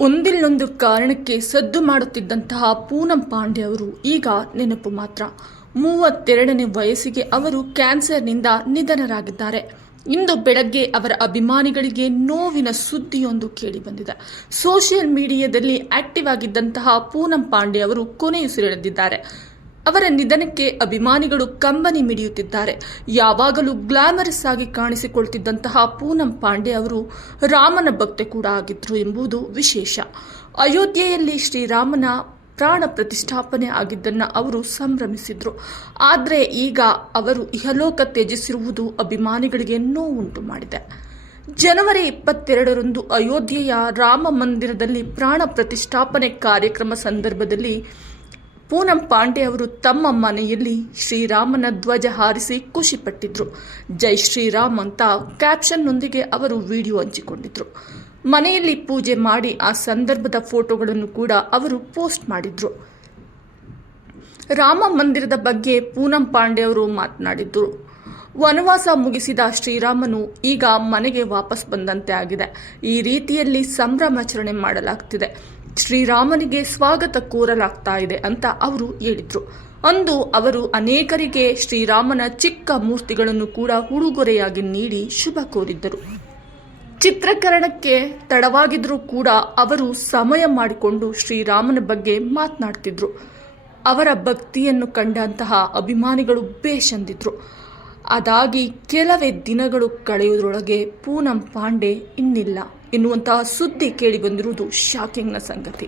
ಒಂದಿಲ್ಲೊಂದು ಕಾರಣಕ್ಕೆ ಸದ್ದು ಮಾಡುತ್ತಿದ್ದಂತಹ ಪೂನಂ ಪಾಂಡೆ ಅವರು ಈಗ ನೆನಪು ಮಾತ್ರ. 32ನೇ ವಯಸ್ಸಿಗೆ ಅವರು ಕ್ಯಾನ್ಸರ್ನಿಂದ ನಿಧನರಾಗಿದ್ದಾರೆ. ಇಂದು ಬೆಳಗ್ಗೆ ಅವರ ಅಭಿಮಾನಿಗಳಿಗೆ ನೋವಿನ ಸುದ್ದಿಯೊಂದು ಕೇಳಿಬಂದಿದೆ. ಸೋಷಿಯಲ್ ಮೀಡಿಯಾದಲ್ಲಿ ಆಕ್ಟಿವ್ ಆಗಿದ್ದಂತಹ ಪೂನಂ ಪಾಂಡೆ ಅವರು ಕೊನೆಯುಸಿರೆಳೆದಿದ್ದಾರೆ. ಅವರ ನಿಧನಕ್ಕೆ ಅಭಿಮಾನಿಗಳು ಕಂಬನಿ ಮಿಡಿಯುತ್ತಿದ್ದಾರೆ. ಯಾವಾಗಲೂ ಗ್ಲಾಮರಸ್ ಆಗಿ ಕಾಣಿಸಿಕೊಳ್ತಿದ್ದಂತಹ ಪೂನಂ ಪಾಂಡೆ ಅವರು ರಾಮನ ಭಕ್ತೆ ಕೂಡ ಆಗಿದ್ರು ಎಂಬುದು ವಿಶೇಷ. ಅಯೋಧ್ಯೆಯಲ್ಲಿ ಶ್ರೀರಾಮನ ಪ್ರಾಣ ಪ್ರತಿಷ್ಠಾಪನೆ ಆಗಿದ್ದನ್ನು ಅವರು ಸಂಭ್ರಮಿಸಿದ್ರು. ಆದರೆ ಈಗ ಅವರು ಇಹಲೋಕ ತ್ಯಜಿಸಿರುವುದು ಅಭಿಮಾನಿಗಳಿಗೆ ನೋವುಂಟು ಮಾಡಿದೆ. ಜನವರಿ 22ರಂದು ಅಯೋಧ್ಯೆಯ ರಾಮ ಮಂದಿರದಲ್ಲಿ ಪ್ರಾಣ ಪ್ರತಿಷ್ಠಾಪನೆ ಕಾರ್ಯಕ್ರಮ ಸಂದರ್ಭದಲ್ಲಿ ಪೂನಂ ಪಾಂಡೆ ಅವರು ತಮ್ಮ ಮನೆಯಲ್ಲಿ ಶ್ರೀರಾಮನ ಧ್ವಜ ಹಾರಿಸಿ ಖುಷಿಪಟ್ಟಿದ್ರು. ಜೈ ಶ್ರೀರಾಮ್ ಅಂತ ಕ್ಯಾಪ್ಷನ್ನೊಂದಿಗೆ ಅವರು ವಿಡಿಯೋ ಹಂಚಿಕೊಂಡಿದ್ರು. ಮನೆಯಲ್ಲಿ ಪೂಜೆ ಮಾಡಿ ಆ ಸಂದರ್ಭದ ಫೋಟೋಗಳನ್ನು ಕೂಡ ಅವರು ಪೋಸ್ಟ್ ಮಾಡಿದ್ರು. ರಾಮ ಮಂದಿರದ ಬಗ್ಗೆ ಪೂನಂ ಪಾಂಡೆ ಅವರು ಮಾತನಾಡಿದ್ರು. ವನವಾಸ ಮುಗಿಸಿದ ಶ್ರೀರಾಮನು ಈಗ ಮನೆಗೆ ವಾಪಸ್ ಬಂದಂತೆ ಆಗಿದೆ. ಈ ರೀತಿಯಲ್ಲಿ ಸಂಭ್ರಮಾಚರಣೆ ಮಾಡಲಾಗ್ತಿದೆ. ಶ್ರೀರಾಮನಿಗೆ ಸ್ವಾಗತ ಕೋರಲಾಗ್ತಾ ಇದೆ ಅಂತ ಅವರು ಹೇಳಿದ್ರು. ಅಂದು ಅವರು ಅನೇಕರಿಗೆ ಶ್ರೀರಾಮನ ಚಿಕ್ಕ ಮೂರ್ತಿಗಳನ್ನು ಕೂಡ ಉಡುಗೊರೆಯಾಗಿ ನೀಡಿ ಶುಭ ಕೋರಿದ್ದರು. ಚಿತ್ರೀಕರಣಕ್ಕೆ ತಡವಾಗಿದ್ರೂ ಕೂಡ ಅವರು ಸಮಯ ಮಾಡಿಕೊಂಡು ಶ್ರೀರಾಮನ ಬಗ್ಗೆ ಮಾತನಾಡ್ತಿದ್ರು. ಅವರ ಭಕ್ತಿಯನ್ನು ಕಂಡಂತಹ ಅಭಿಮಾನಿಗಳು ಬೇಷಂದಿದ್ರು. ಅದಾಗಿ ಕೆಲವೇ ದಿನಗಳು ಕಳೆಯುವುದರೊಳಗೆ ಪೂನಂ ಪಾಂಡೆ ಇನ್ನಿಲ್ಲ ಎನ್ನುವಂತಹ ಸುದ್ದಿ ಕೇಳಿಬಂದಿರುವುದು ಶಾಕಿಂಗ್ನ ಸಂಗತಿ.